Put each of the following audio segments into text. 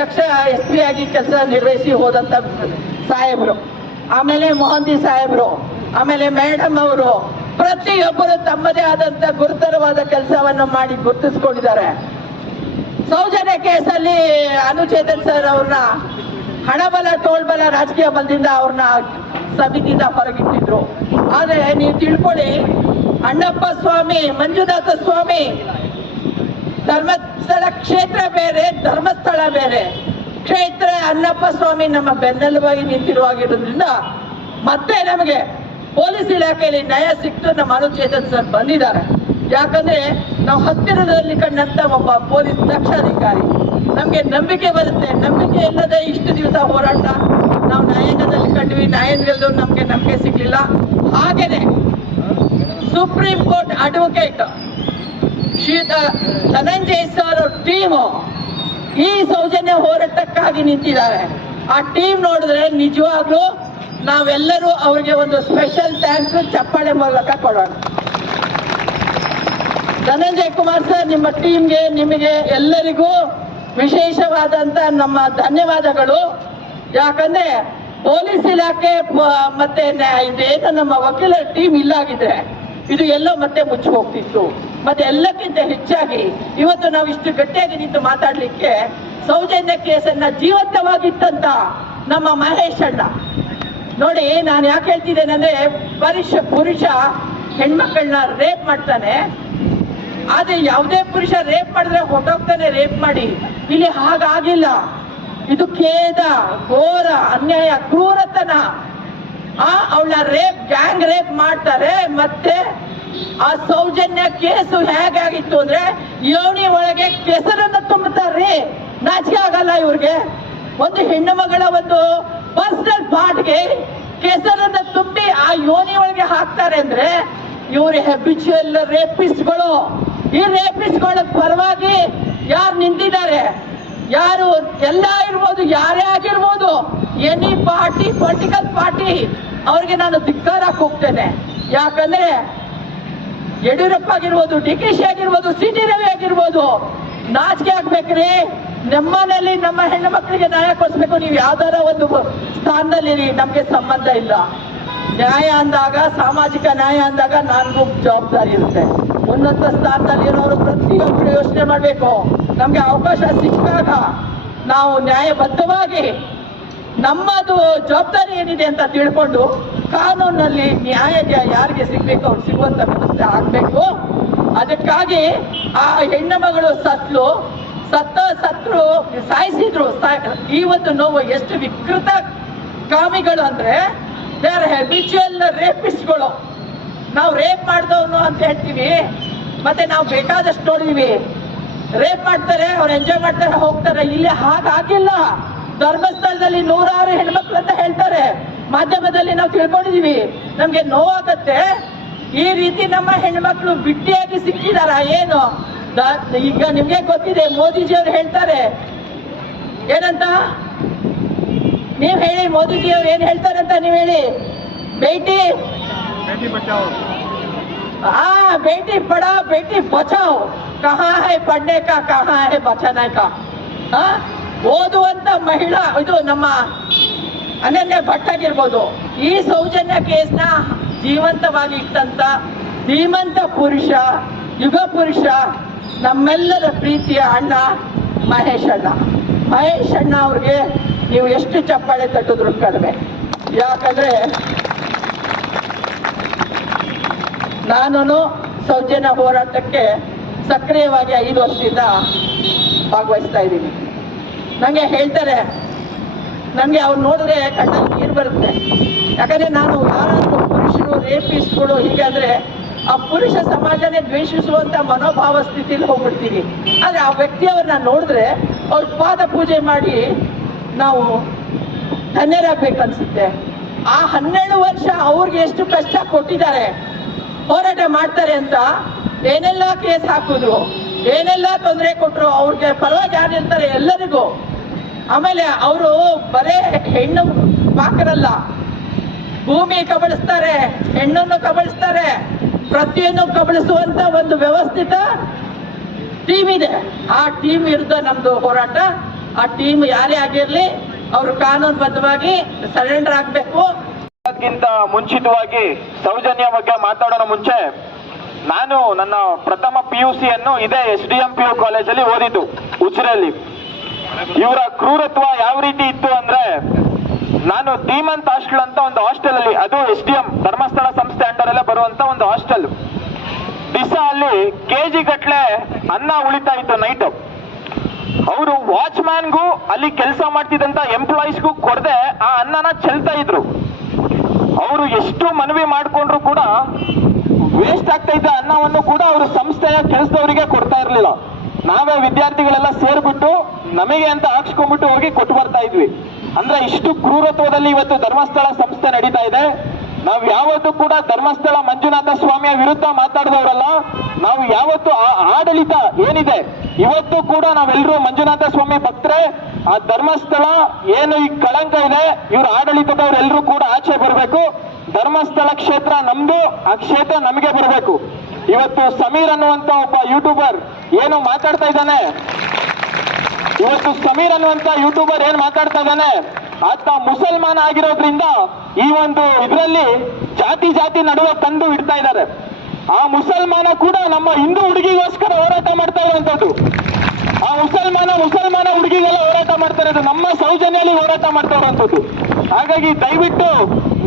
ತಕ್ಷಣ S P ಆಗಿ ಕೆಲಸ ನಿರ್ವಹಿಸಿ ಹೋದಂತ ಸಾಹೇಬರು. ಆಮೇಲೆ ಮೋಹಂತಿ ಸಾಹೇಬರು, ಆಮೇಲೆ ಮೇಡಮ್ ಅವರು, ಪ್ರತಿಯೊಬ್ಬರು ತಮ್ಮದೇ ಆದಂತ ಗುರುತರವಾದ ಕೆಲಸವನ್ನು ಮಾಡಿ ಗುರುತಿಸ್ಕೊಂಡಿದ್ದಾರೆ. ಸೌಜನ್ಯ ಕೇಸಲ್ಲಿ ಅನುಚೇತನ್ ಸರ್ ಅವ್ರನ್ನ ಹಣಬಲ, ತೋಳ್ಬಲ ರಾಜಕೀಯ ಬಲದಿಂದ ಅವ್ರನ್ನ ಸಮಿತಿಯಿಂದ ಹೊರಗಿಟ್ಟಿದ್ರು. ಆದ್ರೆ ನೀವು ತಿಳ್ಕೊಳ್ಳಿ, ಅಣ್ಣಪ್ಪ ಸ್ವಾಮಿ, ಮಂಜುನಾಥ ಸ್ವಾಮಿ ಧರ್ಮಸ್ಥಳ ಕ್ಷೇತ್ರ ಬೇರೆ, ಧರ್ಮಸ್ಥಳ ಬೇರೆ. ಕ್ಷೇತ್ರ ಅಣ್ಣಪ್ಪ ಸ್ವಾಮಿ ನಮ್ಮ ಬೆನ್ನೆಲುಬಾಗಿ ನಿಂತಿರುವಾಗಿರೋದ್ರಿಂದ ಮತ್ತೆ ನಮಗೆ ಪೊಲೀಸ್ ಇಲಾಖೆಯಲ್ಲಿ ನ್ಯಾಯ ಸಿಕ್ತು ನಮ್ಮ ಅನುಚೇತನ್ ಸರ್ ಬಂದಿದ್ದಾರೆ. ಯಾಕಂದ್ರೆ ನಾವು ಹತ್ತಿರದಲ್ಲಿ ಕಂಡಂತ ಒಬ್ಬ ಪೊಲೀಸ್ ದಕ್ಷ ನಮಗೆ ನಮ್ಗೆ ನಂಬಿಕೆ ಬರುತ್ತೆ. ನಂಬಿಕೆ ಇಲ್ಲದೆ ಇಷ್ಟು ದಿವಸ ಹೋರಾಟ ನಾವು ನ್ಯಾಯಾಂಗದಲ್ಲಿ ಕಂಡ್ವಿ. ನ್ಯಾಯಾಂಗದಲ್ಲಿ ನಮ್ಗೆ ನಂಬಿಕೆ ಸಿಗ್ಲಿಲ್ಲ. ಹಾಗೇನೆ ಸುಪ್ರೀಂ ಕೋರ್ಟ್ ಅಡ್ವೊಕೇಟ್ ಶ್ರೀಯುತ ಧನಂಜಯ ಸರ್ ಟೀಮು ಈ ಸೌಜನ್ಯ ಹೋರಾಟಕ್ಕಾಗಿ ನಿಂತಿದ್ದಾರೆ. ಆ ಟೀಮ್ ನೋಡಿದ್ರೆ ನಿಜವಾಗ್ಲೂ ನಾವೆಲ್ಲರೂ ಅವರಿಗೆ ಒಂದು ಸ್ಪೆಷಲ್ ಥ್ಯಾಂಕ್ಸ್ ಚಪ್ಪಾಳೆ ಮೂಲಕ ಕೊಡೋಣ. ಧನಂಜಯ್ ಕುಮಾರ್ ಸರ್ ನಿಮ್ಮ ಟೀಮ್ಗೆ ನಿಮಗೆ ಎಲ್ಲರಿಗೂ ವಿಶೇಷವಾದಂತ ನಮ್ಮ ಧನ್ಯವಾದಗಳು. ಯಾಕಂದ್ರೆ ಪೊಲೀಸ್ ಇಲಾಖೆ ಮತ್ತೆ ಇದು ಏನು ನಮ್ಮ ವಕೀಲರ ಟೀಮ್ ಇಲ್ಲಾಗಿದ್ರೆ ಇದು ಎಲ್ಲೋ ಮತ್ತೆ ಮುಚ್ಚಿ ಹೋಗ್ತಿತ್ತು ಮತ್ತೆ ಎಲ್ಲಕ್ಕಿಂತ ಹೆಚ್ಚಾಗಿ ಇವತ್ತು ನಾವು ಇಷ್ಟು ಗಟ್ಟಿಯಾಗಿ ನಿಂತು ಮಾತಾಡ್ಲಿಕ್ಕೆ ಸೌಜನ್ಯ ಕೇಸನ್ನ ಜೀವಂತವಾಗಿತ್ತಂತ ನಮ್ಮ ಮಹೇಶ್ ಅಣ್ಣ. ನೋಡಿ, ನಾನು ಯಾಕೆ ಹೇಳ್ತಿದ್ದೇನೆ ಅಂದ್ರೆ ಪುರುಷ ಪುರುಷ ಹೆಣ್ಮಕ್ಳನ್ನ ರೇಪ್ ಮಾಡ್ತಾನೆ. ಆದ್ರೆ ಯಾವುದೇ ಪುರುಷ ರೇಪ್ ಮಾಡಿದ್ರೆ ಹೊಟ್ಟೋಗ್ತಾನೆ ರೇಪ್ ಮಾಡಿ. ಇಲ್ಲಿ ಹಾಗಾಗಿಲ್ಲ. ಇದು ಖೇದ, ಘೋರ, ಅನ್ಯಾಯ, ಕ್ರೂರತನ. ಆ ಅವಳ ರೇಪ್, ಗ್ಯಾಂಗ್ ರೇಪ್ ಮಾಡ್ತಾರೆ, ಮತ್ತೆ ಆ ಸೌಜನ್ಯ ಕೇಸು ಹೇಗಾಗಿತ್ತು ಅಂದ್ರೆ ಯೋನಿ ಒಳಗೆ ಕೆಸರನ್ನ ತುಂಬುತ್ತಾರ್ರಿ. ನಾಚಿಕೆ ಆಗಲ್ಲ ಇವ್ರಿಗೆ. ಒಂದು ಹೆಣ್ಣು ಮಗಳ ಒಂದು ಪರ್ಸನಲ್ ಪಾರ್ಟ್ಗೆ ಕೆಸರನ್ನ ತುಂಬಿ ಆ ಯೋನಿ ಒಳಗೆ ಹಾಕ್ತಾರೆ ಅಂದ್ರೆ ಇವರು ಹೆಬಿಚುವಲ್ ರೇಪಿಸ್ಟ್ಗಳು ಈ ರೇಪಿಸ್ಟ್ಗಳ ಪರವಾಗಿ ಯಾರು ನಿಂತಿದ್ದಾರೆ? ಯಾರು ಎಲ್ಲ ಇರ್ಬೋದು, ಯಾರೇ ಆಗಿರ್ಬೋದು ಎನಿ ಪಾರ್ಟಿ ಪೊಲಿಟಿಕಲ್ ಪಾರ್ಟಿ ಅವ್ರಿಗೆ ನಾನು ಧಿಕ್ಕಾರ ಹೋಗ್ತೇನೆ ಯಾಕಂದ್ರೆ ಯಡಿಯೂರಪ್ಪ ಆಗಿರ್ಬೋದು ಡಿ ಕೆ ಶಿ ಆಗಿರ್ಬೋದು, ಸಿ ಟಿ ರವಿ ಆಗಿರ್ಬೋದು, ನಾಚಿಕೆ ಆಗ್ಬೇಕ್ರಿ. ನಮ್ಮನೇಲಿ ನಮ್ಮ ಹೆಣ್ಣು ಮಕ್ಕಳಿಗೆ ನ್ಯಾಯ ಕೊಡಿಸ್ಬೇಕು. ನೀವು ಯಾವ್ದಾರ ಒಂದು ಸ್ಥಾನದಲ್ಲಿ ನಮ್ಗೆ ಸಂಬಂಧ ಇಲ್ಲ. ನ್ಯಾಯ ಅಂದಾಗ, ಸಾಮಾಜಿಕ ನ್ಯಾಯ ಅಂದಾಗ ನನಗೂ ಜವಾಬ್ದಾರಿ ಇರುತ್ತೆ. ಉನ್ನತ ಸ್ಥಾನದಲ್ಲಿ ಇರೋರು ಪ್ರತಿಯೊಬ್ಬರು ಯೋಚನೆ ಮಾಡ್ಬೇಕು. ನಮ್ಗೆ ಅವಕಾಶ ಸಿಕ್ಕಾಗ ನಾವು ನ್ಯಾಯಬದ್ಧವಾಗಿ ನಮ್ಮದು ಜವಾಬ್ದಾರಿ ಏನಿದೆ ಅಂತ ತಿಳ್ಕೊಂಡು ಕಾನೂನಲ್ಲಿ ನ್ಯಾಯ ಯಾರಿಗೆ ಸಿಗ್ಬೇಕು, ಅವ್ರು ಸಿಗುವಂತ ವ್ಯವಸ್ಥೆ ಆಗ್ಬೇಕು. ಅದಕ್ಕಾಗಿ ಆ ಹೆಣ್ಣು ಮಗಳು ಸತ್ಲು, ಸತ್ತ ಸತ್ರು ಸಾಯಿಸಿದ್ರು. ಈ ಒಂದು ನೋವು ಎಷ್ಟು ವಿಕೃತ ಕಾಮಿಗಳು ಅಂದ್ರೆ ದೇ ಆರ್ ಹೆಬಿಚುವಲ್ ರೇಪಿಸ್ಟ್ಗಳು ನಾವು ರೇಪ್ ಮಾಡ್ದವನು ಅಂತ ಹೇಳ್ತೀವಿ, ಮತ್ತೆ ನಾವು ಬೇಕಾದಷ್ಟು ನೋಡಿದೀವಿ. ರೇಪ್ ಮಾಡ್ತಾರೆ, ಅವ್ರು ಎಂಜಾಯ್ ಮಾಡ್ತಾರೆ, ಹೋಗ್ತಾರೆ. ಇಲ್ಲಿ ಹಾಗಾಗಿಲ್ಲ. ಧರ್ಮಸ್ಥಳದಲ್ಲಿ ನೂರಾರು ಹೆಣ್ಮಕ್ಳು ಅಂತ ಹೇಳ್ತಾರೆ. ಮಾಧ್ಯಮದಲ್ಲಿ ನಾವು ತಿಳ್ಕೊಂಡಿದೀವಿ. ನಮ್ಗೆ ನೋವಾಗತ್ತೆ. ಈ ರೀತಿ ನಮ್ಮ ಹೆಣ್ಮಕ್ಳು ಬಿಟ್ಟಿಯಾಗಿ ಸಿಕ್ಕಿದಾರ ಏನು? ಈಗ ನಿಮ್ಗೆ ಗೊತ್ತಿದೆ ಮೋದಿಜಿ ಅವ್ರು ಹೇಳ್ತಾರೆ. ಏನಂತ? ನೀವ್ ಹೇಳಿ ಮೋದಿಜಿ ಅವ್ರು ಏನ್ ಅಂತ ನೀವ್ ಹೇಳಿ. ಬೇಟಿ ಆ ಬೇಟಿ ಪಡ ಬೇಟಿ ಬಚಾವ್. ಕಹಾ ಹೇ ಪಡ್ನೆ ಕಾ ಕಹಾ ಹೇ ಬಚನಾಯ್ಕ ಓದುವಂತ ಮಹಿಳಾ ಇದು ನಮ್ಮ ಅನನ್ಯ ಭಟ್ ಆಗಿರ್ಬೋದು ಈ ಸೌಜನ್ಯ ಕೇಸ್ನ ಜೀವಂತವಾಗಿ ಇಟ್ಟಂತ ಧೀಮಂತ ಪುರುಷ, ಯುಗ ಪುರುಷ, ನಮ್ಮೆಲ್ಲರ ಪ್ರೀತಿಯ ಅಣ್ಣ ಮಹೇಶ್ ಅಣ್ಣ. ಮಹೇಶ್ ಅಣ್ಣ ಅವ್ರಿಗೆ ನೀವು ಎಷ್ಟು ಚಪ್ಪಾಳೆ ತಟ್ಟಿದ್ರು ಕಡಿಮೆ. ಯಾಕಂದ್ರೆ ನಾನು ಸೌಜನ್ಯ ಹೋರಾಟಕ್ಕೆ ಸಕ್ರಿಯವಾಗಿ ಐದು ವರ್ಷದಿಂದ ಭಾಗವಹಿಸ್ತಾ ಇದ್ದೀನಿ. ನನಗೆ ಹೇಳ್ತಾರೆ ನನಗೆ ಅವ್ರು ನೋಡಿದ್ರೆ ಕಣ್ಣಲ್ಲಿ ನೀರು ಬರುತ್ತೆ. ಯಾಕಂದ್ರೆ ನಾನು ಯಾರಾದ್ರೂ ಪುರುಷರು, ರೇಪಿಸ್ಟ್ಗಳು ಹೀಗಾದ್ರೆ ಆ ಪುರುಷ ಸಮಾಜನೇ ದ್ವೇಷಿಸುವಂತ ಮನೋಭಾವ ಸ್ಥಿತಿಲಿ ಹೋಗ್ಬಿಡ್ತೀವಿ. ಆದ್ರೆ ಆ ವ್ಯಕ್ತಿಯವ್ರನ್ನ ನೋಡಿದ್ರೆ ಅವ್ರ ಪಾದ ಪೂಜೆ ಮಾಡಿ ನಾವು ಧನ್ಯರಾಗ್ಬೇಕನ್ಸುತ್ತೆ. ಆ ಹನ್ನೆರಡು ವರ್ಷ ಅವ್ರಿಗೆ ಎಷ್ಟು ಕಷ್ಟ ಕೊಟ್ಟಿದ್ದಾರೆ, ಹೋರಾಟ ಮಾಡ್ತಾರೆ ಅಂತ ಏನೆಲ್ಲ ಕೇಸ್ ಹಾಕಿದ್ರು, ಏನೆಲ್ಲ ತೊಂದರೆ ಕೊಟ್ಟರು ಅವ್ರಿಗೆ ಪರವಾಗಿ ಯಾರು ಇರ್ತಾರೆ ಎಲ್ಲರಿಗೂ ಆಮೇಲೆ ಅವರು ಬರೇ ಹೆಣ್ಣು ಪಾಕರಲ್ಲ. ಭೂಮಿ ಕಬಳಿಸ್ತಾರೆ, ಹೆಣ್ಣನ್ನು ಕಬಳಿಸ್ತಾರೆ, ಪ್ರತಿಯನ್ನು ಕಬಳಿಸುವಂತ ಒಂದು ವ್ಯವಸ್ಥಿತ ಟೀಮ್ ಇದೆ. ಆ ಟೀಮ್ ವಿರುದ್ಧ ನಮ್ದು ಹೋರಾಟ. ಆ ಟೀಮ್ ಯಾರೇ ಆಗಿರ್ಲಿ, ಅವರು ಕಾನೂನುಬದ್ಧವಾಗಿ ಸರೆಂಡರ್ ಆಗ್ಬೇಕು. ಅದಕ್ಕಿಂತ ಮುಂಚಿತವಾಗಿ ಸೌಜನ್ಯ ಬಗ್ಗೆ ಮಾತಾಡೋಣ ಮುಂಚೆ, ನಾನು ನನ್ನ ಪ್ರಥಮ ಪಿ ಯು ಸಿಯನ್ನು ಇದೇ S D M P U ಕಾಲೇಜಲ್ಲಿ ಓದಿದ್ದು ಉಜಿರೆಯಲ್ಲಿ ಇವರ ಕ್ರೂರತ್ವ ಯಾವ ರೀತಿ ಇತ್ತು ಅಂದ್ರೆ, ನಾನು ಧೀಮಂತ್ ಹಾಸ್ಟೆಲ್ ಅಂತ ಒಂದು ಹಾಸ್ಟೆಲ್ ಅಲ್ಲಿ, ಅದು ಎಸ್ ಡಿ ಎಂ ಧರ್ಮಸ್ಥಳ ಸಂಸ್ಥೆ ಅಂಡರ್ ಅಲ್ಲೇ ಬರುವಂತ ಒಂದು ಹಾಸ್ಟೆಲ್. ದಿಸ ಅಲ್ಲಿ ಕೆಜಿ ಗಟ್ಲೆ ಅನ್ನ ಉಳಿತಾ ಇತ್ತು ನೈಟ್ ಅವರು ವಾಚ್ಮ್ಯಾನ್ಗೂ ಅಲ್ಲಿ ಕೆಲಸ ಮಾಡ್ತಿದ್ದಂತ ಎಂಪ್ಲಾಯೀಸ್ಗೂ ಕೊಡದೆ ಆ ಅನ್ನನ ಚೆಲ್ತಾ ಇದ್ರು. ಅವರು ಎಷ್ಟು ಮನವಿ ಮಾಡಿಕೊಂಡ್ರು ಕೂಡ ವೇಸ್ಟ್ ಆಗ್ತಾ ಇದ್ದ ಅನ್ನವನ್ನು ಕೂಡ ಅವರು ಸಂಸ್ಥೆಯ ಕೆಲಸದವರಿಗೆ ಕೊಡ್ತಾ ಇರಲಿಲ್ಲ. ನಾವೇ ವಿದ್ಯಾರ್ಥಿಗಳೆಲ್ಲ ಸೇರ್ಬಿಟ್ಟು ನಮಗೆ ಅಂತ ಹಾಕ್ಸ್ಕೊಂಡ್ಬಿಟ್ಟು ಅವ್ರಿಗೆ ಕೊಟ್ಟು ಬರ್ತಾ ಇದ್ವಿ. ಅಂದ್ರೆ ಇಷ್ಟು ಕ್ರೂರತ್ವದಲ್ಲಿ ಇವತ್ತು ಧರ್ಮಸ್ಥಳ ಸಂಸ್ಥೆ ನಡೀತಾ ಇದೆ. ನಾವು ಯಾವತ್ತೂ ಕೂಡ ಧರ್ಮಸ್ಥಳ ಮಂಜುನಾಥ ಸ್ವಾಮಿಯ ವಿರುದ್ಧ ಮಾತಾಡಿದವರಲ್ಲ, ನಾವು ಯಾವತ್ತು ಆಡಳಿತ ಏನಿದೆ, ಇವತ್ತು ಕೂಡ ನಾವೆಲ್ಲರೂ ಮಂಜುನಾಥ ಸ್ವಾಮಿ ಭಕ್ತರೆ, ಆ ಧರ್ಮಸ್ಥಳ ಏನು ಈ ಕಳಂಕ ಇದೆ, ಇವ್ರ ಆಡಳಿತದವ್ರು ಎಲ್ಲರೂ ಕೂಡ ಆಚೆ ಬರಬೇಕು. ಧರ್ಮಸ್ಥಳ ಕ್ಷೇತ್ರ ನಮ್ದು, ಆ ಕ್ಷೇತ್ರ ನಮಗೆ ಬರಬೇಕು. ಇವತ್ತು ಸಮೀರ್ ಅನ್ನುವಂತ ಒಬ್ಬ ಯೂಟ್ಯೂಬರ್ ಏನು ಮಾತಾಡ್ತಾ ಇದ್ದಾನೆ? ಇವತ್ತು ಸಮೀರ್ ಅನ್ನುವಂತ ಯೂಟ್ಯೂಬರ್ ಏನ್ ಮಾತಾಡ್ತಾ ಇದ್ದಾನೆ? ಆತ ಮುಸಲ್ಮಾನ ಆಗಿರೋದ್ರಿಂದ ಈ ಒಂದು ಇದರಲ್ಲಿ ಜಾತಿ ಜಾತಿ ನಡುವೆ ತಂದು ಇಡ್ತಾ ಇದ್ದಾರೆ. ಆ ಮುಸಲ್ಮಾನ ಕೂಡ ನಮ್ಮ ಹಿಂದೂ ಹುಡುಗಿಗೋಸ್ಕರ ಹೋರಾಟ ಮಾಡ್ತಾ ಇರುವಂತದ್ದು ಆ ಮುಸಲ್ಮಾನ ಮುಸಲ್ಮಾನ ಹುಡುಗಿಗೆಲ್ಲ ಹೋರಾಟ ಮಾಡ್ತಾ ಇರೋದು. ನಮ್ಮ ಸೌಜನ್ಯಲ್ಲಿ ಹೋರಾಟ ಮಾಡ್ತಾ ಇರುವಂತದ್ದು ಹಾಗಾಗಿ ದಯವಿಟ್ಟು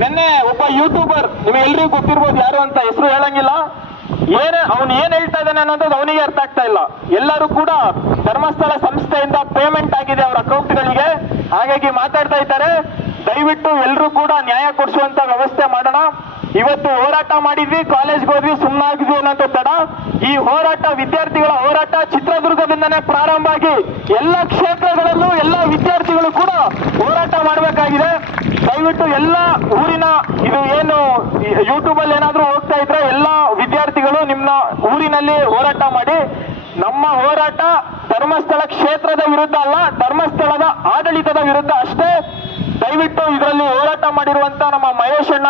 ನಿನ್ನೆ ಒಬ್ಬ ಯೂಟ್ಯೂಬರ್ ನಿಮಗೆಲ್ಲರಿಗೂ ಗೊತ್ತಿರ್ಬೋದು ಯಾರು ಅಂತ, ಹೆಸರು ಹೇಳಂಗಿಲ್ಲ. ಏನ್ ಅವನ್ ಏನ್ ಹೇಳ್ತಾ ಇದ್ದಾನೆ ಅನ್ನೋದು ಅವನಿಗೆ ಅರ್ಥ ಆಗ್ತಾ ಇಲ್ಲ. ಎಲ್ಲರೂ ಕೂಡ ಧರ್ಮಸ್ಥಳ ಸಂಸ್ಥೆಯಿಂದ ಪೇಮೆಂಟ್ ಆಗಿದೆ ಅವರ ಅಕೌಂಟ್ಗಳಿಗೆ ಹಾಗಾಗಿ ಮಾತಾಡ್ತಾ ಇದ್ದಾರೆ. ದಯವಿಟ್ಟು ಎಲ್ಲರೂ ಕೂಡ ನ್ಯಾಯ ಕೊಡಿಸುವಂತ ವ್ಯವಸ್ಥೆ ಮಾಡೋಣ. ಇವತ್ತು ಹೋರಾಟ ಮಾಡಿದ್ವಿ ಕಾಲೇಜ್ಗೆ ಹೋದ್ವಿ ಸುಮ್ಮನಾಗಿದ್ವಿ ಅನ್ನೋದು ತಡ. ಈ ಹೋರಾಟ ವಿದ್ಯಾರ್ಥಿಗಳ ಹೋರಾಟ ಚಿತ್ರದುರ್ಗದಿಂದನೇ ಪ್ರಾರಂಭ ಆಗಿ ಎಲ್ಲ ಕ್ಷೇತ್ರಗಳಲ್ಲೂ ಎಲ್ಲ ವಿದ್ಯಾರ್ಥಿಗಳು ಕೂಡ ಹೋರಾಟ ಮಾಡಬೇಕಾಗಿದೆ. ದಯವಿಟ್ಟು ಎಲ್ಲ ಊರಿನ, ಇದು ಏನು ಯೂಟ್ಯೂಬ್ ಅಲ್ಲಿ ಏನಾದ್ರೂ ಹೋಗ್ತಾ ಇದ್ರೆ ಎಲ್ಲ ವಿದ್ಯಾರ್ಥಿಗಳು ನಿಮ್ಮ ಊರಿನಲ್ಲಿ ಹೋರಾಟ ಮಾಡಿ. ನಮ್ಮ ಹೋರಾಟ ಧರ್ಮಸ್ಥಳ ಕ್ಷೇತ್ರದ ವಿರುದ್ಧ ಅಲ್ಲ, ಧರ್ಮಸ್ಥಳದ ಆಡಳಿತದ ವಿರುದ್ಧ ಅಷ್ಟೇ. ದಯವಿಟ್ಟು ಇದರಲ್ಲಿ ಹೋರಾಟ ಮಾಡಿರುವಂತ ನಮ್ಮ ಮಹೇಶ್ ಅಣ್ಣ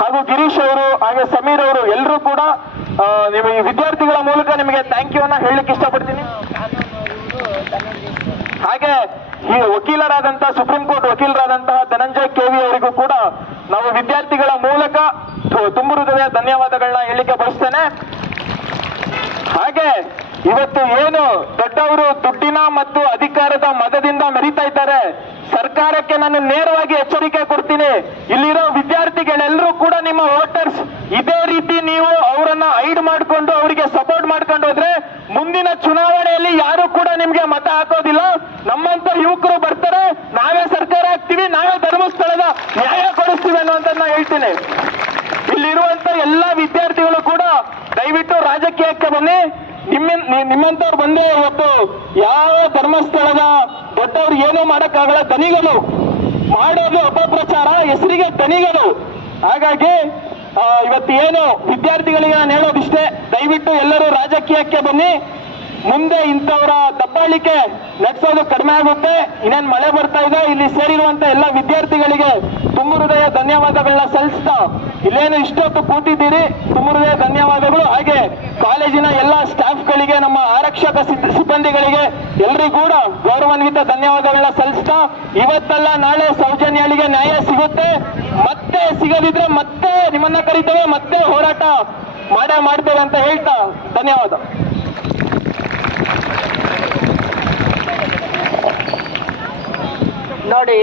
ಹಾಗೂ ಗಿರೀಶ್ ಅವರು, ಹಾಗೆ ಸಮೀರ್ ಅವರು ಎಲ್ಲರೂ ಕೂಡ ಈ ವಿದ್ಯಾರ್ಥಿಗಳ ಮೂಲಕ ನಿಮಗೆ ಥ್ಯಾಂಕ್ ಯು ಅನ್ನ ಹೇಳಲಿಕ್ಕೆ ಇಷ್ಟಪಡ್ತೀನಿ. ಹಾಗೆ ಈ ವಕೀಲರಾದಂತಹ ಸುಪ್ರೀಂ ಕೋರ್ಟ್ ವಕೀಲರಾದಂತಹ ಧನಂಜಯ್ ಕೆವಿ ಅವರಿಗೂ ಕೂಡ ನಾವು ವಿದ್ಯಾರ್ಥಿಗಳ ಮೂಲಕ ತುಂಬು ಹೃದಯ ಧನ್ಯವಾದಗಳನ್ನ ಹೇಳಲಿಕ್ಕೆ ಬಯಸ್ತೇನೆ. ಹಾಗೆ ಇವತ್ತು ಏನು ದೊಡ್ಡವರು ದುಡ್ಡಿನ ಮತ್ತು ಅಧಿಕಾರದ ಮದದಿಂದ ಮೆರಿತಾ ಇದ್ದಾರೆ ಸರ್ಕಾರಕ್ಕೆ ನಾನು ನೇರವಾಗಿ ಎಚ್ಚರಿಕೆ ಕೊಡ್ತೀನಿ. ಇಲ್ಲಿರೋ ವಿದ್ಯಾರ್ಥಿಗಳೆಲ್ಲರೂ ಕೂಡ ನಿಮ್ಮ ವೋಟರ್ಸ್ ಇದೇ ರೀತಿ ನೀವು ಅವರನ್ನ ಐಡ್ ಮಾಡಿಕೊಂಡು ಅವರಿಗೆ ಸಪೋರ್ಟ್ ಮಾಡ್ಕೊಂಡು ಹೋದ್ರೆ ಮುಂದಿನ ಚುನಾವಣೆಯಲ್ಲಿ ಯಾರು ಕೂಡ ನಿಮ್ಗೆ ಮತ ಹಾಕೋದಿಲ್ಲ. ನಮ್ಮಂತ ಯುವಕರು ಬರ್ತಾರೆ, ನಾವೇ ಸರ್ಕಾರ ಆಗ್ತೀವಿ ನಾವೇ ಧರ್ಮಸ್ಥಳದ ನ್ಯಾಯ ಕೊಡಿಸ್ತೀವಿ ನಾ ಹೇಳ್ತೀನಿ. ಇಲ್ಲಿರುವಂತ ಎಲ್ಲಾ ವಿದ್ಯಾರ್ಥಿಗಳು ಕೂಡ ದಯವಿಟ್ಟು ರಾಜಕೀಯಕ್ಕೆ ಬನ್ನಿ. ನಿಮ್ಮ ನಿಮ್ಮಂತವ್ರು ಬಂದೇ ಇವತ್ತು ಯಾವ ಧರ್ಮಸ್ಥಳದ ದೊಡ್ಡವ್ರು ಏನೂ ಮಾಡಕ್ಕಾಗಲ್ಲ, ದನಿಗಳು. ಮಾಡೋದು ಅಪಪ್ರಚಾರ, ಹೆಸರಿಗೆ ದನಿಗಳು. ಹಾಗಾಗಿ ಇವತ್ತು ಏನು ವಿದ್ಯಾರ್ಥಿಗಳಿಗೆ ನಾನು ಹೇಳೋದಿಷ್ಟೇ, ದಯವಿಟ್ಟು ಎಲ್ಲರೂ ರಾಜಕೀಯಕ್ಕೆ ಬನ್ನಿ. ಮುಂದೆ ಇಂಥವರ ದಬ್ಬಾಳಿಕೆ ನಡೆಸೋದು ಕಡಿಮೆ ಆಗುತ್ತೆ, ಇನ್ನೇನು ಮಳೆ ಬರ್ತಾ ಇದೆ, ಇಲ್ಲಿ ಸೇರಿರುವಂತ ಎಲ್ಲ ವಿದ್ಯಾರ್ಥಿಗಳಿಗೆ ತುಂಬ ಹೃದಯ ಧನ್ಯವಾದಗಳನ್ನ ಸಲ್ಲಿಸ್ತಾ ಇಲ್ಲೇನು ಇಷ್ಟೊತ್ತು ಕೂತಿದ್ದೀರಿ ತುಂಬ ಹೃದಯ ಧನ್ಯವಾದಗಳು. ಹಾಗೆ ಕಾಲೇಜಿನ ಎಲ್ಲ ಸ್ಟಾಫ್ಗಳಿಗೆ, ನಮ್ಮ ಆರಕ್ಷಕ ಸಿಬ್- ಸಿಬ್ಬಂದಿಗಳಿಗೆ ಎಲ್ರಿಗೂ ಕೂಡ ಗೌರವಾನ್ವಿತ ಧನ್ಯವಾದಗಳನ್ನ ಸಲ್ಲಿಸ್ತಾ ಇವತ್ತಲ್ಲ ನಾಳೆ ಸೌಜನ್ಯಗಳಿಗೆ ನ್ಯಾಯ ಸಿಗುತ್ತೆ. ಮತ್ತೆ ಸಿಗದಿದ್ರೆ ಮತ್ತೆ ನಿಮ್ಮನ್ನ ಕರಿತೇವೆ, ಮತ್ತೆ ಹೋರಾಟ ಮಾಡೇ ಮಾಡ್ತೇವೆ ಅಂತ ಹೇಳ್ತಾ ಧನ್ಯವಾದ. ನೋಡಿ,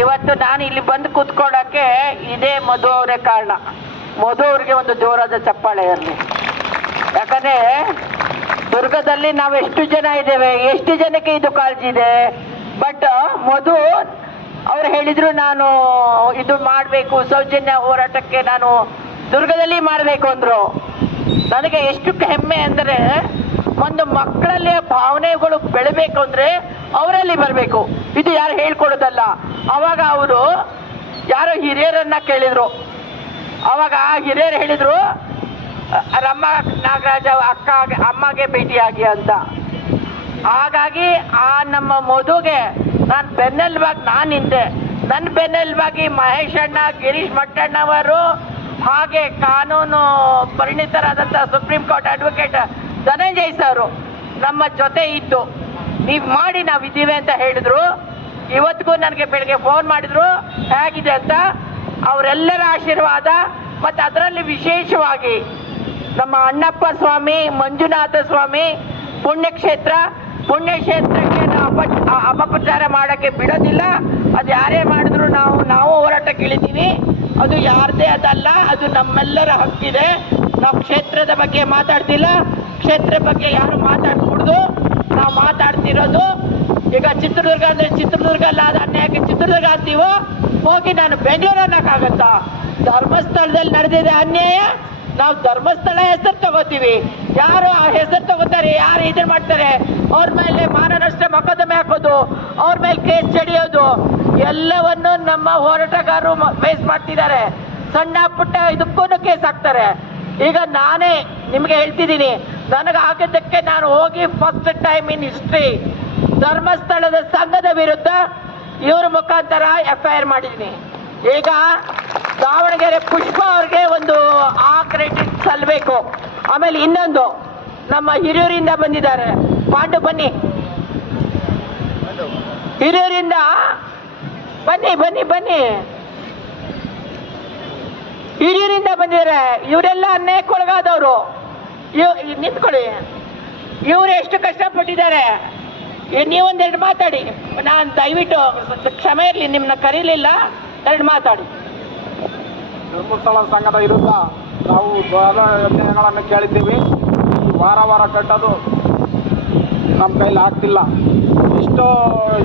ಇವತ್ತು ನಾನು ಇಲ್ಲಿ ಬಂದು ಕೂತ್ಕೊಳ್ಳೋಕ್ಕೆ ಇದೇ ಮಧು ಅವರೇ ಕಾರಣ. ಮಧು ಅವ್ರಿಗೆ ಒಂದು ಜೋರಾದ ಚಪ್ಪಾಳೆ ಇರಲಿ. ಯಾಕಂದ್ರೆ ದುರ್ಗದಲ್ಲಿ ನಾವು ಎಷ್ಟು ಜನ ಇದ್ದೇವೆ? ಎಷ್ಟು ಜನಕ್ಕೆ ಇದು ಕಾಳಜಿ ಇದೆ? ಬಟ್ ಮಧು ಅವ್ರು ಹೇಳಿದ್ರು ನಾನು ಇದು ಮಾಡಬೇಕು, ಸೌಜನ್ಯ ಹೋರಾಟಕ್ಕೆ ನಾನು ದುರ್ಗದಲ್ಲಿ ಮಾಡಬೇಕು ಅಂದರು. ನನಗೆ ಎಷ್ಟು ಹೆಮ್ಮೆ ಅಂದರೆ ಒಂದು ಮಕ್ಕಳಲ್ಲಿ ಭಾವನೆಗಳು ಬೆಳಬೇಕು ಅಂದ್ರೆ ಅವರಲ್ಲಿ ಬರಬೇಕು. ಇದು ಯಾರು ಹೇಳ್ಕೊಡೋದಲ್ಲ ಅವಾಗ ಅವರು ಯಾರೋ ಹಿರಿಯರನ್ನ ಕೇಳಿದ್ರು. ಅವಾಗ ಆ ಹಿರಿಯರು ಹೇಳಿದ್ರು, ರಮ್ಮ ನಾಗರಾಜ, ಅಕ್ಕ ಅಮ್ಮಗೆ ಭೇಟಿಯಾಗಿ ಅಂತ. ಹಾಗಾಗಿ ಆ ನಮ್ಮ ಮಧುಗೆ ನಾನು ಬೆನ್ನೆಲುಬಾಗಿ ನಾನು ಹಿಂದೆ ನನ್ನ ಬೆನ್ನೆಲುಬಾಗಿ ಮಹೇಶ್ ಅಣ್ಣ, ಗಿರೀಶ್ ಮಟ್ಟಣ್ಣವರು ಹಾಗೆ ಕಾನೂನು ಪರಿಣಿತರಾದಂಥ supreme court advocate Dhananjay sir ನಮ್ಮ ಜೊತೆ ಇದ್ದು, ನೀವು ಮಾಡಿ ನಾವಿದ್ದೀವಿ ಅಂತ ಹೇಳಿದ್ರು. ಇವತ್ತಿಗೂ ನನಗೆ ಬೆಳಿಗ್ಗೆ ಫೋನ್ ಮಾಡಿದ್ರು. ಹೇಗಿದೆ ಅಂತ ಅವರೆಲ್ಲರ ಆಶೀರ್ವಾದ ಮತ್ತು ಅದರಲ್ಲಿ ವಿಶೇಷವಾಗಿ ನಮ್ಮ ಅಣ್ಣಪ್ಪ ಸ್ವಾಮಿ, ಮಂಜುನಾಥ ಸ್ವಾಮಿ, ಪುಣ್ಯಕ್ಷೇತ್ರ, ಪುಣ್ಯಕ್ಷೇತ್ರಕ್ಕೆ ನಾವು ಅಪ ಅಪಪ್ರಚಾರ ಮಾಡೋಕ್ಕೆ ಬಿಡೋದಿಲ್ಲ. ಅದು ಯಾರೇ ಮಾಡಿದ್ರು ನಾವು ನಾವು ಹೋರಾಟಕ್ಕೆ ಇಳಿತೀವಿ ಅದು ಯಾರದೇ ಅದಲ್ಲ, ಅದು ನಮ್ಮೆಲ್ಲರ ಹಕ್ಕಿದೆ. ನಾವು ಕ್ಷೇತ್ರದ ಬಗ್ಗೆ ಮಾತಾಡ್ತಿಲ್ಲ. ಕ್ಷೇತ್ರ ಬಗ್ಗೆ ಯಾರು ಮಾತಾಡ್ಕೂಡ್ದು ನಾವು ಮಾತಾಡ್ತಿರೋದು, ಈಗ ಚಿತ್ರದುರ್ಗ ಅಂದ್ರೆ ಚಿತ್ರದುರ್ಗ ಅಲ್ಲ ಅನ್ಯಾಯಕ್ಕೆ ಚಿತ್ರದುರ್ಗ ಅಂತೀವೋ? ಹೋಗಿ ನಾನು ಬೆಂಗಳೂರು ಅನ್ನಕ್ಕಾಗತ್ತಾ? ಧರ್ಮಸ್ಥಳದಲ್ಲಿ ನಡೆದಿದೆ ಅನ್ಯಾಯ, ನಾವು ಧರ್ಮಸ್ಥಳ ಹೆಸರು ತಗೋತೀವಿ. ಯಾರು ಆ ಹೆಸರು ತಗೋತಾರೆ, ಯಾರು ಇದನ್ನ ಮಾಡ್ತಾರೆ? ಅವ್ರ ಮೇಲೆ ಮಾನನಷ್ಟೇ ಮೊಕದ್ದಮೆ ಹಾಕೋದು, ಅವ್ರ ಮೇಲೆ ಕೇಸ್ ಚಡಿಯೋದು ಎಲ್ಲವನ್ನು ನಮ್ಮ ಹೋರಾಟಗಾರರು ಫೇಸ್ ಮಾಡ್ತಿದ್ದಾರೆ. ಸಣ್ಣ ಪುಟ್ಟ ಇದಕ್ಕೂ ಕೇಸ್ ಹಾಕ್ತಾರೆ. ಈಗ ನಾನೇ ನಿಮಗೆ ಹೇಳ್ತಿದ್ದೀನಿ ನನಗೆ ಆಗಿದ್ದಕ್ಕೆ ನಾನು ಹೋಗಿ ಫಸ್ಟ್ ಟೈಮ್ ಇನ್ ಹಿಸ್ಟ್ರಿ ಧರ್ಮಸ್ಥಳದ ಸಂಘದ ವಿರುದ್ಧ ಇವ್ರ ಮುಖಾಂತರ ಎಫ್ ಐ ಆರ್ ಮಾಡಿದ್ದೀನಿ. ಈಗ ದಾವಣಗೆರೆ ಪುಷ್ಪ ಅವ್ರಿಗೆ ಒಂದು ಆ ಕ್ರೆಡಿಟ್ ಸಲ್ಲಬೇಕು ಆಮೇಲೆ ಇನ್ನೊಂದು, ನಮ್ಮ ಹಿರಿಯೂರಿಂದ ಬಂದಿದ್ದಾರೆ. ಪಾಂಡು, ಬನ್ನಿ. ಹಿರಿಯೂರಿಂದ ಬನ್ನಿ ಬನ್ನಿ ಬನ್ನಿ. ಹಿರಿಯೂರಿಂದ ಬಂದಿದ್ದಾರೆ. ಇವರೆಲ್ಲ ಅನ್ಯಾಯಕ್ಕೊಳಗಾದವರು. ನಿಂತ್ಕೊಳ್ಳಿ. ಇವ್ರು ಎಷ್ಟು ಕಷ್ಟಪಟ್ಟಿದ್ದಾರೆ. ನೀವೊಂದೆರಡು ಮಾತಾಡಿ. ನಾನು ದಯವಿಟ್ಟು ಕ್ಷಮೆ ಇರಲಿ ನಿಮ್ಮನ್ನ ಕರೀಲಿಲ್ಲ, ಎರಡು ಮಾತಾಡಿ. ಧರ್ಮಸ್ಥಳ ಸಂಘದ ವಿರುದ್ಧ ನಾವು ಬಹಳ ಯೋಜನೆಗಳನ್ನು ಕೇಳಿದ್ದೀವಿ. ವಾರ ವಾರ ಕಟ್ಟೋದು ನಮ್ಮ ಕೈಲಿ ಆಗ್ತಿಲ್ಲ. ಇಷ್ಟೋ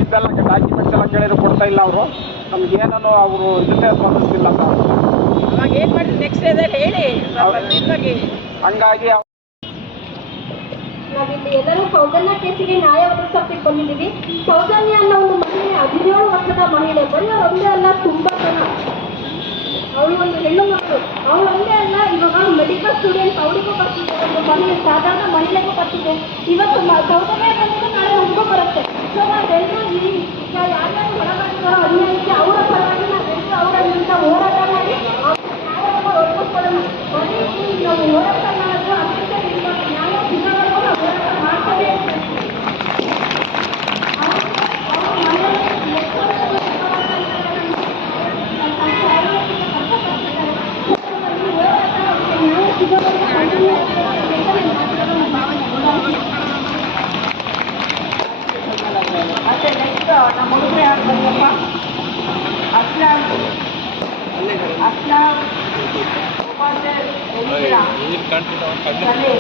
ಇದೆಲ್ಲ ಡಾಕ್ಯುಮೆಂಟ್ಸ್ ಎಲ್ಲ ಕೇಳಿದ್ರು ಕೊಡ್ತಾ ಇಲ್ಲ ಅವರು. ನಮ್ಗೇನೂ ಅವರು ಇದನ್ನೇ ಸ್ಪಂದಿಸ್ತಿಲ್ಲ ಸರ್. ಅವಾಗ ಏನು ಮಾಡಿ ನೆಕ್ಸ್ಟ್ ಹೇಳಿ. ಬಗ್ಗೆ ಹಂಗಾಗಿ ನಾವಿಲ್ಲಿ ಎಲ್ಲರೂ ಸೌಜನ್ಯ ಕೇಸಿಗೆ ನ್ಯಾಯ ಒದಗಿಸೋಕೆ ಬಂದಿದ್ದೀವಿ. ಸೌಜನ್ಯ ಅನ್ನೋ ಒಂದು ಮಹಿಳೆ ಹದಿನೇಳು ವರ್ಷದ ಮಹಿಳೆ. ಬರೀ ಅವ್ರು ಒಂದೇ ಅಲ್ಲ ತುಂಬಾ ಜನ. ಅವಳು ಒಂದು ಹೆಣ್ಣು ಮಕ್ಕಳು ಅವಳು ಒಂದೇ ಅಲ್ಲ ಇವಾಗ ಮೆಡಿಕಲ್ ಸ್ಟೂಡೆಂಟ್ ಅವಳಿಗೂ ಬರ್ತಿದೆ. ಒಂದು ಮಹಿಳೆ ಸಾಧಾರಣ ಮಹಿಳೆಗೂ ಬರ್ತಿದೆ. ಇವತ್ತು ಸೌಜನ್ಯ ಬಂದಿದ್ದು ನಾಳೆ ನಮಗೂ ಬರುತ್ತೆ. ಸೊ ನಾವೆಲ್ಲರೂ ಈ ಯಾರ್ಯಾರು ಒಳಗಾಗಿದ್ದಾರೋ ಅನ್ಯಾಯಕ್ಕೆ ಅವರ ಪರವಾಗಿ ಅವರ ವಿರುದ್ಧ ಹೋರಾಟ ಮಾಡಿ ಈ ನಾವು ಹೋರಾಟ ಮಾಡೋದು ಅಷ್ಟೇ ಇಲ್ಲ ನ್ಯಾಯ ಸಿಗೋವರೆಗೂ ನಾವು ಹೋರಾಟ ಮಾಡ್ತಾನೆ ಇರ್ಬೇಕು. ಮತ್ತೆ ನೆಕ್ಸ್ಟ್ ನಮ್ಮ ಹುಡುಗರು ಯಾರು ಬಂದಪ್ಪ ಅಸ್ಲಾಂ ಅಸ್ಲಾಂ ಉಪಾಧ್ಯಾಯ ಎಲ್ಲಿದ್ದೀರಾ? ಬನ್ನಿ.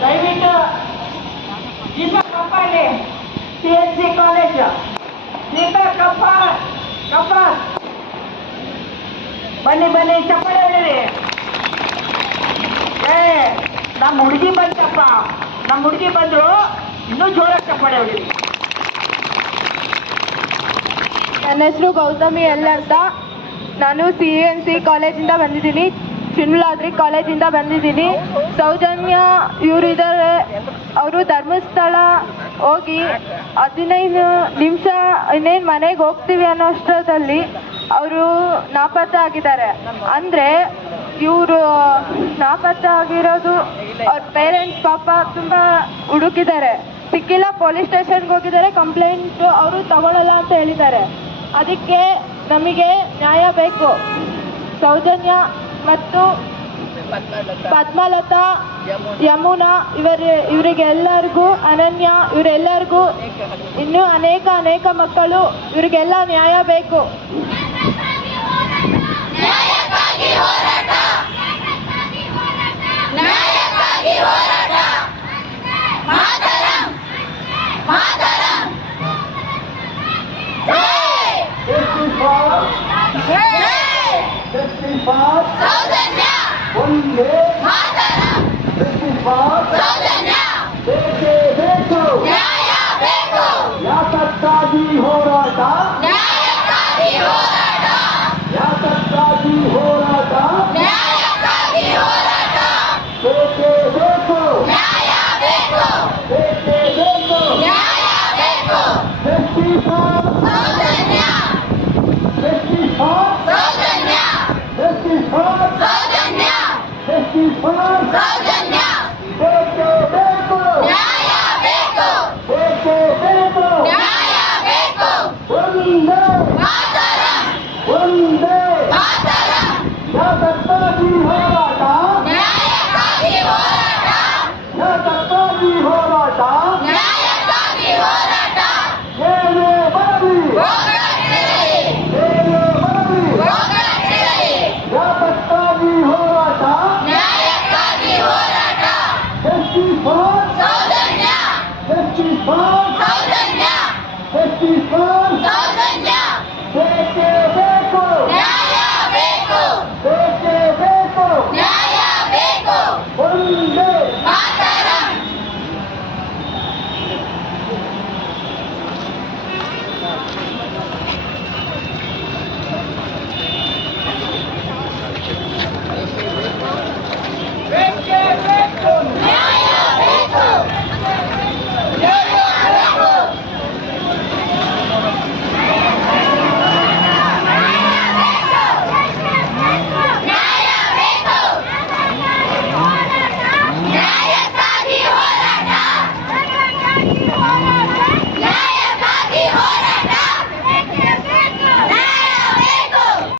ದಯವಿಟ್ಟು ದೀಪಕ್ ಕಪ್ಪ ಇಲ್ಲಿ ಸಿ ಎಸ್ ಕಾಲೇಜ್ ದೀಪಕ್ ಕಪ್ಪ ಕಪ್ಪ ಬನ್ನಿ ಚಪ್ಪಾಳೆ ಹೊಡೀರಿ ಏ ನಮ್ಮ ಹುಡುಗಿ ಬಂತಪ್ಪ ನಮ್ಮ ಹುಡುಗಿ ಬಂದ್ರು ಇನ್ನೂ ಜೋರಾಗಿ ಚಪ್ಪಾಳೆ ಹೊಡೀರಿ ನನ್ನ ಹೆಸರು ಗೌತಮಿ ಎಲ್ ಅಂತ ನಾನು ಸಿ ಎನ್ ಸಿ ಕಾಲೇಜಿಂದ ಬಂದಿದ್ದೀನಿ ಚಿನ್ಲಾದ್ರಿ ಕಾಲೇಜಿಂದ ಬಂದಿದ್ದೀನಿ ಸೌಜನ್ಯ ಇವರಿದ್ದಾರೆ ಅವರು ಧರ್ಮಸ್ಥಳ ಹೋಗಿ ಹದಿನೈದು ನಿಮಿಷ ಇನ್ನೇನು ಮನೆಗೆ ಹೋಗ್ತೀವಿ ಅನ್ನೋ ಅಷ್ಟರಲ್ಲಿ ಅವರು ನಾಪತ್ತೆ ಆಗಿದ್ದಾರೆ. ಅಂದರೆ ಇವರು ನಾಪತ್ತೆ ಆಗಿರೋದು ಅವ್ರ ಪೇರೆಂಟ್ಸ್ ಪಾಪ ತುಂಬ ಹುಡುಕಿದ್ದಾರೆ. ಸಿಕ್ಕಿಲ್ಲ ಪೊಲೀಸ್ ಸ್ಟೇಷನ್ಗೆ ಹೋಗಿದ್ದಾರೆ ಕಂಪ್ಲೇಂಟ್ ಅವರು ತಗೊಳ್ಳಲ್ಲ ಅಂತ ಹೇಳಿದ್ದಾರೆ. ಅದಕ್ಕೆ ನಮಗೆ ನ್ಯಾಯ ಬೇಕು. ಸೌಜನ್ಯ ಮತ್ತು ಪದ್ಮಲತಾ. ಯಮುನಾ. ಇವರ ಇವರಿಗೆಲ್ಲರಿಗೂ ಅನನ್ಯ ಇವರೆಲ್ಲರಿಗೂ ಇನ್ನೂ ಅನೇಕ ಅನೇಕ ಮಕ್ಕಳು ಇವರಿಗೆಲ್ಲ ನ್ಯಾಯ ಬೇಕು ನ್ಯಾಯಕ್ಕಾಗಿ ಹೋರಾಟ Justice for ಒಂದೇ Justice for ಬೇಕೇ ಬೇಕು ಯಾತಕ್ಕಾಗಿ ಹೋರಾಟ ಯಾತಕ್ಕಾಗಿ ಹೋರಾಟ ಬೇಕೇ ಬೇಕು